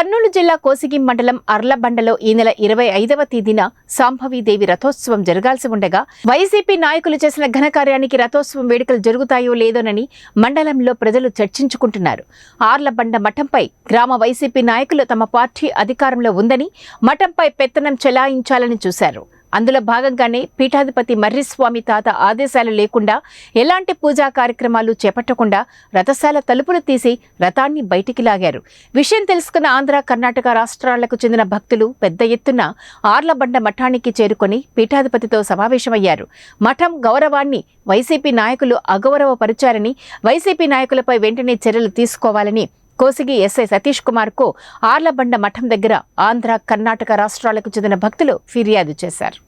కర్నూలు జిల్లా కోసిగి మండలం అర్లబండలో ఈ నెల 25వ తేదీన సాంభవీదేవి రథోత్సవం జరగాల్సి ఉండగా వైసీపీ నాయకులు చేసిన ఘనకార్యానికి రథోత్సవం వేడుకలు జరుగుతాయో లేదోనని మండలంలో ప్రజలు చర్చించుకుంటున్నారు. ఆర్లబండ మఠంపై గ్రామ వైసీపీ నాయకులు తమ పార్టీ అధికారంలో ఉందని మఠంపై పెత్తనం చెలాయించాలని చూశారు. అందులో భాగంగానే పీఠాధిపతి మర్రిస్వామి తాత ఆదేశాలు లేకుండా ఎలాంటి పూజా కార్యక్రమాలు చేపట్టకుండా రథశాల తలుపులు తీసి రథాన్ని బయటికి లాగారు. విషయం తెలుసుకున్న ఆంధ్ర, కర్ణాటక రాష్ట్రాలకు చెందిన భక్తులు పెద్ద ఎత్తున ఆర్లబండ మఠానికి చేరుకొని పీఠాధిపతితో సమావేశమయ్యారు. మఠం గౌరవాన్ని వైసీపీ నాయకులు అగౌరవపరిచారని, వైసీపీ నాయకులపై వెంటనే చర్యలు తీసుకోవాలని కోసిగి ఎస్ఐ సతీష్ కుమార్ కు ఆర్లబండ మఠం దగ్గర ఆంధ్ర, కర్ణాటక రాష్ట్రాలకు చెందిన భక్తులు ఫిర్యాదు చేశారు.